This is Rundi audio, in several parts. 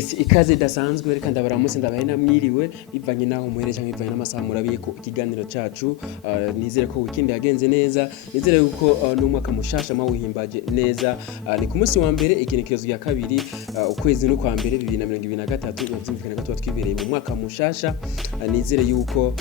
Yes, ikaze dasanzwe reka ndabaramutse ndabaye namwiriwe bivanye naho muhere cyangwa bivanye n'amasaha murabiye ko ikiganiro cacu nizere ko weekend yagenze neza nizere ko n'umwaka mushasha mawuhimbaje neza ni ku munsi wa mbere igenekerezo ya kabiri ukwezi no kwa mbere 2023 bavyumvikana ko twibereye mu mwaka mushasha nizere yuko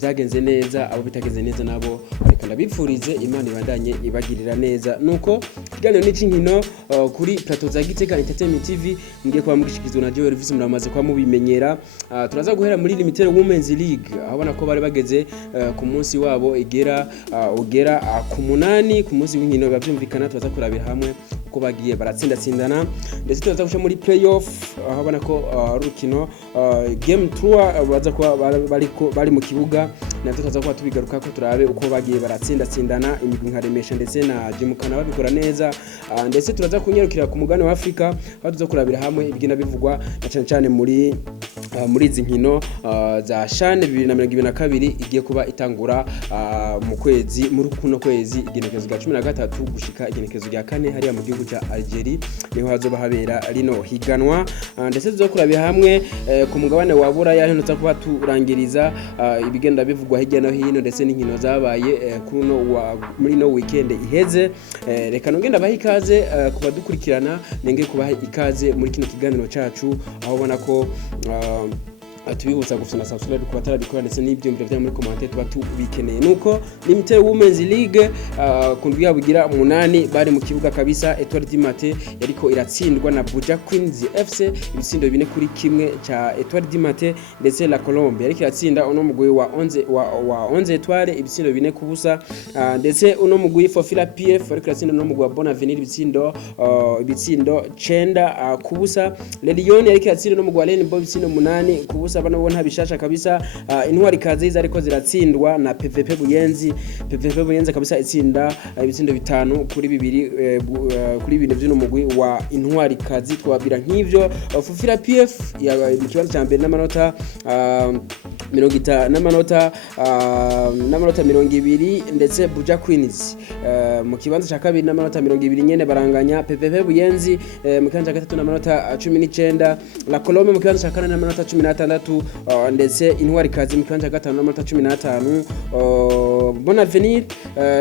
byagenze neza abo bitagenze neza nabo reka ndabipfurize Imana ibandanye ibagirira neza nuko ikiganiro n'ikinkino kuri plateau za Gitega Entertainment TV ngiye kwa mugishikizwa na Joel Visi muramaze kwa mubimenyera turaza guhera muri Limited Women's League abona ko bari bageze ku munsi wabo igera ku munani ku munsi w'inkino bavyumvikana turaza kurabira hamwe uko bagiye baratsindatsindana ndetse turaza gusha muri playoff abona ko rukino game 3 baza kwa bari mu kibuga natwe turaza kuba tubigaruka ko turabe uko bagiye baratsindatsindana imigwi nka Remesha ndetse na Jimukana babikora neza ndetse turaza kunyerukira ku mugane wa Afrika aho tuza kurabira hamwe ibigenda bivugwa na cyane muri izi nkino za Shane 2022 igiye kuba itangura mu kwezi muri kuno kwezi igenekerezo rya 13 gushika igenekerezo rya 4 hariya mu gihugu ca Algeria niho hazoba habera rino higanwa ndetse tuzokurabira hamwe ku mugabane wa Buraya hino tuza turangiriza ibigenda bivugwa hirya no hino ndetse n'inkino zabaye muri no weekend iheze reka nongenda baha ikaze kuba dukurikirana nenge kubaha ikaze muri kino kiganiro cacu aho ubona ko tubibutsa gufuna subscribe ku batarabikora ndetse n'ibyumviro bya muri commentaire tuba tubikeneye nuko Limited Women's League kundwi yabugira 8 bari mu kibuga kabisa Etoile du Matin yariko iratsindwa na Buja Queens FC ibitsindo 4-1 cha Etoile du Matin ndetse La Colombe yariko iratsinda uno mugwi wa 11 Etoile ibitsindo 4-0 ndetse uno mugwi Fofila PF yariko iratsinda uno mugwi wa Bonavenir ibitsindo 9-0 Le Lion yariko iratsinda uno mugwi wa Rainbow ibitsindo 8-0 abana bo ntabishasha kabisa intwari kaziza ariko ziratsindwa na PVP Buyenzi kabisa itsinda ibitsindo 5-2 kuri bine by'uno mugwi wa intwari kazi twabira nk'ivyo Fufira PF ya mu kibanza cya mbere n'amanota 20 ndetse Buja Queens mu kibanza cya kabiri n'amanota 20 nyene baranganya PVP Buyenzi mu kibanza cya gatatu n'amanota 19 La Colombe mu kibanza cya kane n'amanota 16 ndetse intwari kazi mu kibanza cya gatanu n'amanota 15 Bonavenir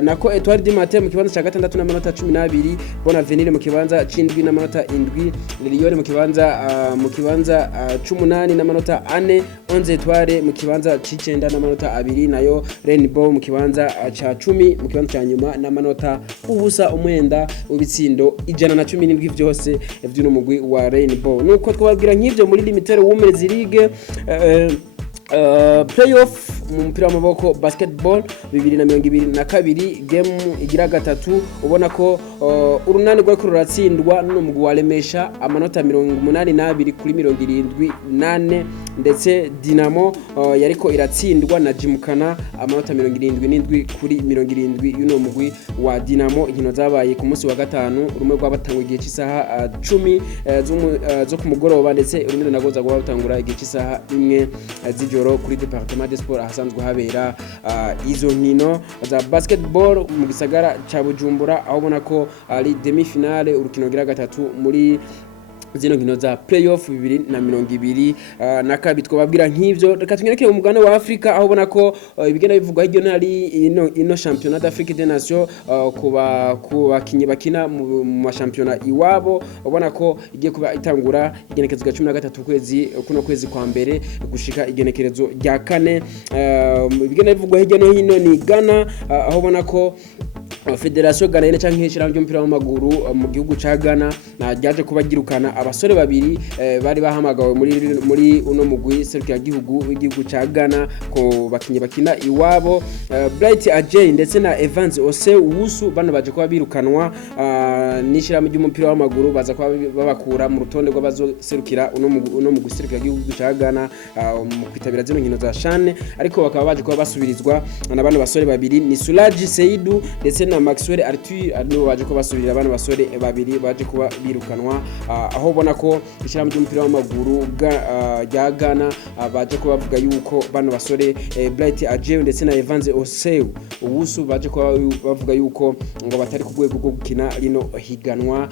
nako Etoile du Matin mu kibanza cya gatandatu n'amanota 12 Bonavenir mu kibanza c'indwi n'amanota 7 Lilione mu kibanza 18 n'amanota 4 11 Etoile mu kibanza c'icenda n'amanota 2 nayo Rainbow mu kibanza ca 10 mu kibanza cya nyuma n'amanota ubusa umwenda ubitsindo 117 byose by'uno mugwi wa Rainbow nuko twababwira nk'ivyo muri Limited Women's League playoff mu mpira w'amaboko basketball 2022 game igira gatatu ubona ko urunani rwako ruratsindwa n'umugwi wa Remesha amanota 82 kuri 78 ndetse Dinamo yariko iratsindwa na Jimukana amanota 77 kuri 70 y'uno mugwi wa Dinamo inkino zabaye ku munsi wa gatanu rumwe rwabatangwa igihe cy'isaha 10 zo kumugoroba ndetse urundi nagoza rwabatangura igihe cy'isaha 1 z'ijoro kuri Departement des Sports ahasanzwe habera izo nkino za basketball mu gisagara ca Bujumbura aho ubona ko ari demi finale urukino gira gatatu muri zino nkino za playoff 2022 na kabiri twababwira nk'ivyo reka tunyereke mu mugane wa Afrika aho ubona ko ibigenda bivugwa hiryo nari ino championnat d'Afrique des Nations kubakinyi bakina mu championnat iwabo ubona ko igiye kuba itangura igenekerezo rya 13 kwezi kuno kwezi kwa mbere gushika igenekerezo rya 4 ibigenda bivugwa hiryo no hino ni Ghana aho ubona ko Federation Ghana canke ishira ry'umupira w'amaguru mu gihugu ca Ghana najaje kubagirukana abasore babiri bari bahamagawe muri uno mugwi serukira gihugu w'igihugu ca Ghana ko bakinyi bakina iwabo Bright Ajay ndetse na Evans Ose Uwusu bana baje kuba birukanwa n'ishira ry'umupira w'amaguru baza kuba babakura mu rutonde rw'abazoserukira uno mugwi serukira gihugu ca Ghana mu kwitabira zino nkino za Shane ariko bakaba baje kuba basubirizwa na bana basore babiri ni Sulaji Seidu ndetse na Maxwell Arthur nibo baje ko basubirira abana basore babiri baje kuba birukanwa aho ubona ko ishyirahamwe ry'umupira w'amaguru rya Ghana baje ko bavuga yuko bano basore Bright Ajew ndetse na Evans Oseu ubusu baje ko bavuga yuko ngo batari ku rwego rwo gukina rino higanwa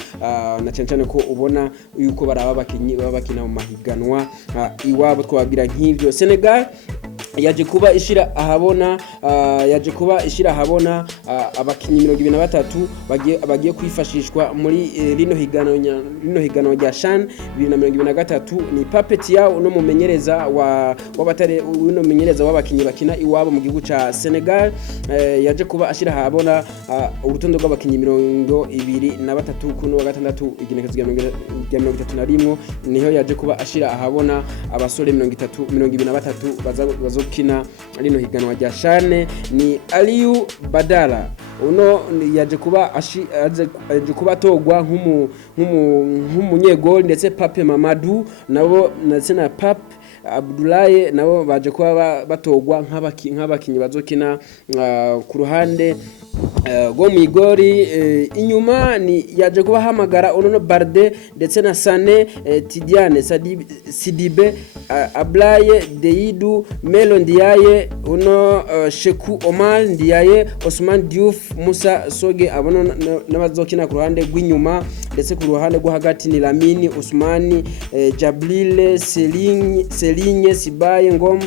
na cyane ko ubona yuko baraba bakinyi bakina mu mahiganwa iwabo twababwira nk'ivyo. Senegal yaje kuba ishira ahabona abakinyi 23 bagiye kwifashishwa muri rino higanwa rya CHAN 2023 ni Puppet yao no mumenyereza wabatare uno mumenyereza w'abakinyi bakina iwabo mu gihugu ca Senegal yaje kuba ashira ahabona urutondo rw'abakinyi 23 kuno wa gatandatu igenekezo rya 31 niho yaje kuba ashira ahabona abasore 23 bazokina rino higanwa rya CHAN. Ni Aliou Badara uno yaje kuba togwa nk'umunyegol ndetse Pape Mamadou nabo ndetse na Pape Abdoulaye nabo baje kuba batogwa nk'abakinyi bazokina ku ruhande go mwigori inyuma ni yaje kuba hamagara uno Barde ndetse na Sane Tidiane Sidibe Ablaye Deidu Melo Ndiaye uno Sheku Omar Ndiaye Osman Diouf Musa Soge abono n'abazokina ku ruhande rw'inyuma ndetse ku ruhande rwo hagati ni Lamini Usmani Jabril Selinye Sibaye Ngom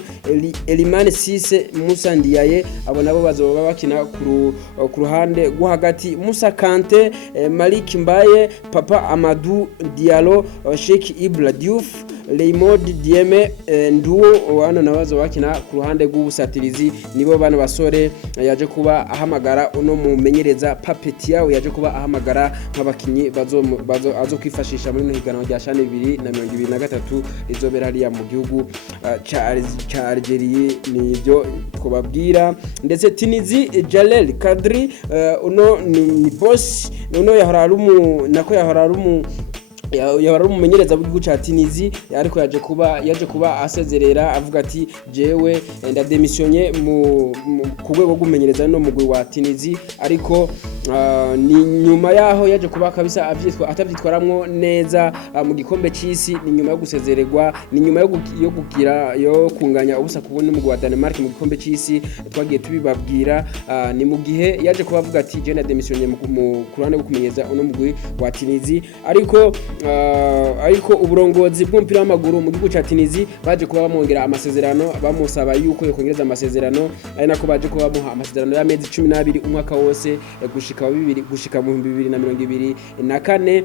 Elimane Sise Musa Ndiaye abo nabo bazoba bakina ku ruhande rwo hagati Musa Kante Malik Mbaye Papa Amadou Diallo Sheikh Ibra Diouf Raymond Dieme Nduwo wana nabazo bakina ku ruhande rw'ubusatirizi nibo bana basore yaje kuba ahamagara uno mumenyereza Puppet yao yaje kuba ahamagara nk'abakinyi bazo kwifashisha muri higanwa rya CHAN 2023 rizobera hariya mu gihugu ca Algeria. Nibyo twababwira ndetse Tunizi Jalel Kadri uno ni boss uno yahora umumenyereza w'igihugu ca Tunizi ariko yaje kuba asezerera avuga ati jewe ndademissionye ku rwego rw'umumenyereza no mugwi wa Tunizi ariko ni nyuma yaho yaje kuba kabisa atavyitwaramwo neza mu gikombe c'isi ni nyuma yo gusezererwa ni nyuma yo kunganya ubusa kubona umugwi wa Denmark mu gikombe c'isi twagiye tubibabwira ni mu gihe yaje kuba avuga ati je ndademissionye mu kurane bwo kumenyeza uno mugwi wa Tunizi ariko uburongozi bw'umupira w'amaguru mu gihugu ca Tunizi baje kuba bamwongera amasezerano bamusaba yuko yokongereza amasezerano ari nako baje kuba bamuha amasezerano y'amezi 12 umwaka wose gushika mu 2024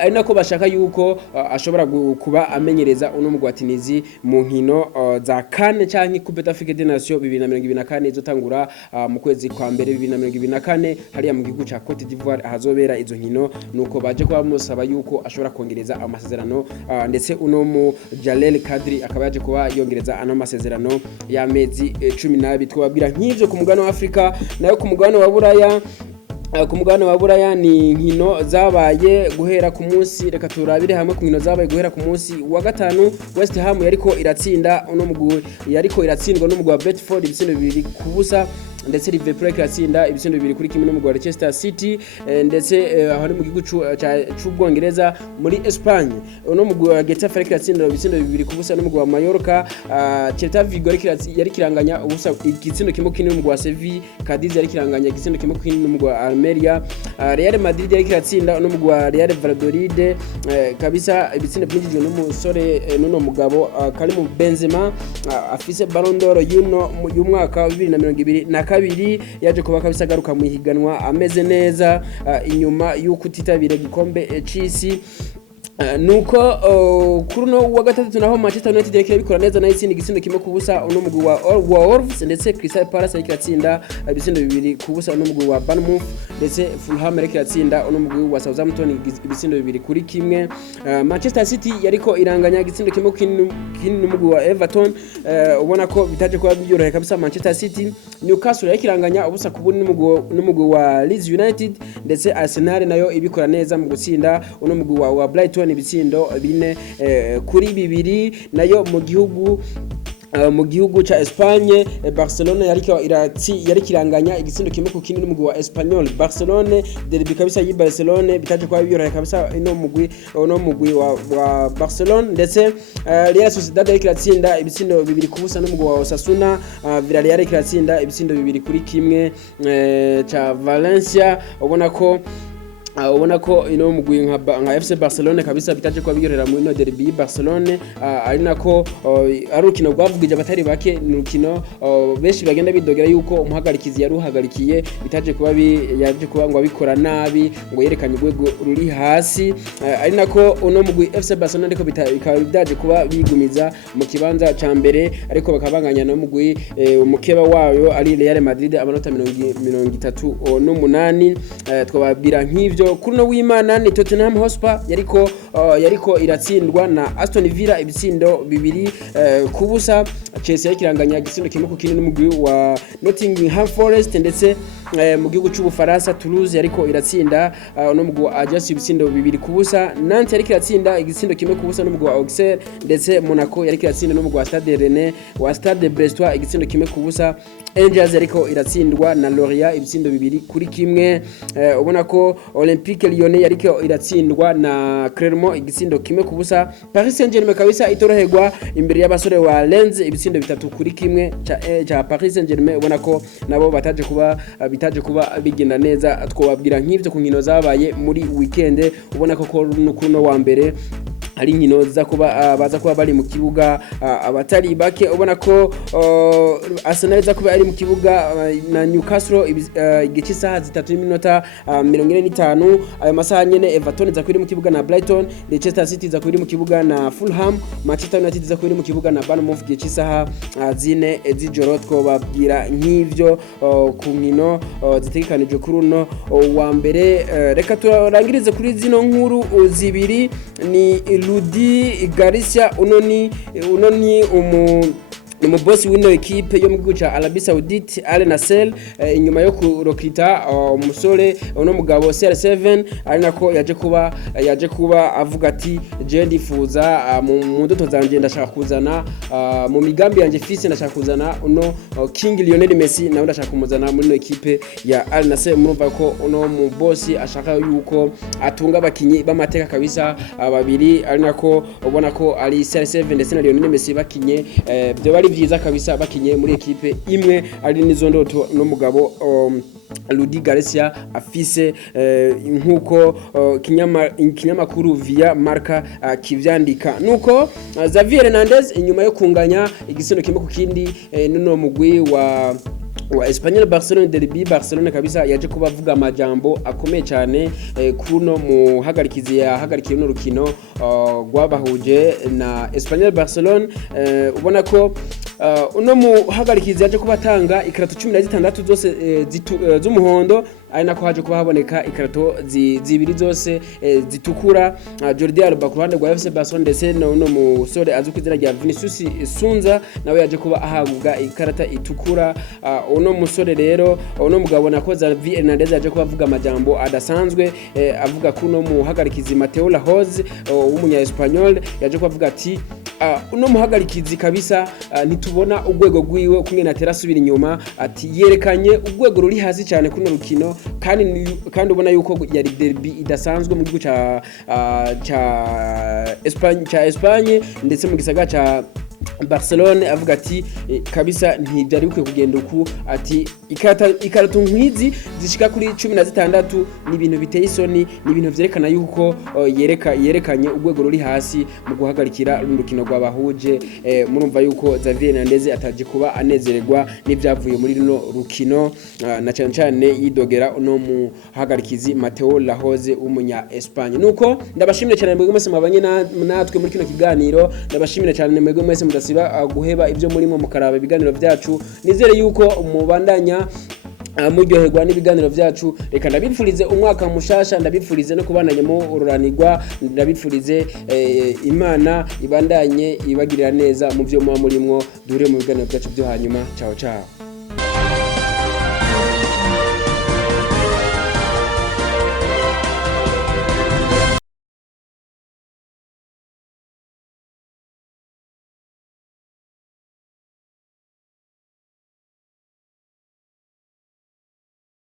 ari nako bashaka yuko ashobora kuba amenyereza uno mugwi wa Tunizi mu nkino za CAN canke Coupe d'Afrique des Nations 2024 izotangura mu kwezi kwa mbere 2024 hariya mu gihugu ca Cote d'Ivoire ahazobera izo nkino nuko baje kuba bamusaba yuko ashobora kongereza amasezerano ndetse uno mu Jalel Kadri akaba yaje kuba yongereza ano masezerano y'amezi 12 twababwira nk'ivyo ku mugabane wa Afrika nayo ku mugabane wa Buraya. Ku mugabane wa Buraya ni nkino zabaye guhera ku munsi reka turabire hamwe ku nkino zabaye guhera ku munsi wa gatanu. West Ham yariko iratsindwa n'umugwi wa Brentford ibitsindo 2-0 ndetse Liverpool iratsinda ibitsindo 2-1 n'umugwi wa Leicester City ndetse aho ari mu gihugu c'Ubwongereza muri Espagne uno mugwi wa Getafe iratsinda ibitsindo 2-0 n'umugwi wa Mallorca. Celta Vigo yari kiranganya ubusa igitsindo kimwe kinini n'umugwi wa Sevilla. Cadiz yari kiranganya igitsindo kimwe kinini n'umugwi wa Almeria. Real Madrid yari kiratsinda n'umugwi wa Real Valladolid kabisa ibitsindo byinjijwe n'umusore n'uno mugabo Karim Benzema afise Ballon d'Or y'umwaka wa 2022 yaje kuba kabisa garuka mu higanwa ameze neza inyuma y'uko utitabira gikombe c'isi. Nuko kuruno wa gatatu naho Manchester United yari bikora neza na itsinda igitsindo kimwe kubusa uno mugwi wa Wolves ndetse Crystal Palace yari kiratsinda ibitsindo 2 kubusa uno mugwi wa Bournemouth ndetse Fulham yari kiratsinda uno mugwi wa Southampton ibitsindo 2-1. Manchester City yariko iranganya igitsindo kimwe kinini n'umugwi wa Everton ubona ko bitaje kuba byorohe kabisa Manchester City. Newcastle yari kiranganya ubusa kubuni n'umugwi wa Leeds United ndetse Arsenal nayo ibikora neza mu gutsinda uno mugwi wa Brighton ibitsindo 4-2 nayo mu gihugu mu gihugu ca Espagne. Barcelona yariko kiranganya igitsindo kimwe ku kindi n'umugwi wa Espanyol. Barcelona derby kabisa yi Barcelona bitaje kwa biyoroha kabisa ino mugwi wa Barcelona, ndetse Real Sociedad yariko iratsinda ibitsindo 2 ku busa n'umugwi wa Osasuna. Villarreal yariko iratsinda ibitsindo 2-1 ca Valencia. ubona ko ino mugwi nka FC Barcelona kabisa bitaje kwa bigorera mu ino derby Barcelona. Ari nako ari urukino rwavugije abatari bake, ni urukino benshi bagenda bidogera yuko umuhagarikizi yaruhagarikiye bitaje kuba ngo abikora nabi, ngo yerekanye urwego ruri hasi. Ari nako uno mugwi FC Barcelona ariko bikaba bitaje kuba bigumiza mu kibanza ca mbere, ariko bakabanganya no mugwi umukeba wayo ari Real Madrid amanota 38. Twababwira nk'ivyo kuno w'Imana ni Tottenham Hotspur yariko iratsindwa na Aston Villa ibitsindo 2 ku busa. Chelsea yakiranganya igitsindo kimwe ku kindi n'umugwi wa Nottingham Forest, ndetse mu gihugu cy'Ubufaransa Toulouse yariko iratsinda no mugwi wa Ajax ibitsindo 2 ku busa. Nantes yariko iratsinda igitsindo kimwe ku busa no mugwi wa Auxerre, ndetse Monaco yariko iratsinda no mugwi wa Stade Rennais wa Stade Brestois igitsindo kimwe ku busa. Angers yariko iratsindwa na Lorient ibitsindo 2-1. Ubona ko Olympique Lyonnais yariko iratsindwa na Clermont igitsindo kimwe ku busa. Paris Saint-Germain kabisa itoroherwa imbere y'abasore wa Lens ibitsindo 3-1 cha Paris Saint-Germain. Ubona ko nabo bitaje kuba bigenda neza. Twababwira nk'ivyo ku nkino zabaye muri weekend. Ubona ko kuno wa mbere hari nkino baza kuba bari mu kibuga abatari bake. Ubona ko Arsenal za kuba ari mu kibuga na Newcastle igice isaha 3:45. Ayo masaha nyene Everton za kuri mu kibuga na Brighton, Leicester City za kuri mu kibuga na Fulham, Manchester United za kuri mu kibuga na Bournemouth igice isaha 4 z'ijoro. Twababwira nk'ivyo ku nkino zitegekanijwe kuri uno wa mbere. Reka turangirize kuri zino nkuru zibiri. Ni Rudi Garcia unoni mu boss w'ino equipe yo mu gihugu ca Arabie Saoudite Al Nassr, inyuma yo kurokita umusore uno mugabo CR7. ari nako yaje kuba avuga ati je ndifuza mu ndoto zanje ndashaka kuzana mu migambi yanje fise ndashaka kuzana uno King Lionel Messi, nawe ndashaka kumuzana muri ino equipe ya Al Nassr. Murumva ko uno mu boss ashaka yuko atunga abakinyi b'amateka kabisa babiri, ari nako ubona ko ari CR7 ndetse na Lionel Messi bakinye byo bari vyiza kabisa bakinye muri equipe imwe. Ari nizo ndoto no mugabo Rudi Garcia afise nkuko kinyamakuru via Marca kivyandika. Nuko Xavi Hernandez inyuma yo kunganya igitsindo kimwe ku kindi nuno mugwi wa Espanyol Barcelona derby Barcelona kabisa yaje kubavuga amajambo akomeye cyane kuno muhagarikizi yahagarikiye no rukino rwabahuje na Espanyol Barcelona. Ubona ko uno muhagarikizi yaje kubatanga ikarato 16 zose z'umuhondo, ari nako haje kuba haboneka ikarato zibiri zose zitukura. Jordi Alba ku ruhande rwa FC Barcelona, ndetse no musore azwi ku izina rya Vinicius Sunza nawe yaje kuba ahabwa ikarata itukura. Uno musore rero uno mugabo nako Xavi Hernandez yaje kuba avuga amajambo adasanzwe, avuga ko uno muhagarikizi Mateo Lahoz w'umunya Espanyol yaje kuba avuga ati uno muhagarikizi kabisa nitubona urwego rwiwe kumwe atera asubira inyuma, ati yerekanye urwego ruri hasi cyane kuno rukino, kandi ubona yuko yari derby idasanzwe mu gihugu ca Espagne ndetse mu gisagara ca Barcelona. Avuga ati kabisa ntibyari bukwe kugenda uku, ati ikarato nk'izi zishika kuri 16 ni ibintu biteye isoni, ni ibintu vyerekana yuko yerekanye urwego ruri hasi mu guhagarikira urukino rw'abahuje. Murumva yuko Xavi Hernandez ataje kuba anezererwa n'ivyavuye muri rino rukino, na cyane yidogera uno muhagarikizi Mateo Lahoz w'umunya Espagne. Nuko ndabashimire cyane mwebwe mwese mabanye natwe muri kino kiganiro. Ndabashimire cyane mwebwe mwese mudasiba guheba ibyo murimo mukaraba ibiganiro byacu. Nizere yuko mubandanya muryoherwa n'ibiganiro byacu. Reka ndabipfurize umwaka mushasha, ndabipfurize no kubandanya mu ururanirwa, ndabipfurize Imana ibandanye ibagirira neza mu byo muba murimo. Dure mu biganiro byacu byo hanyuma. Ciao ciao.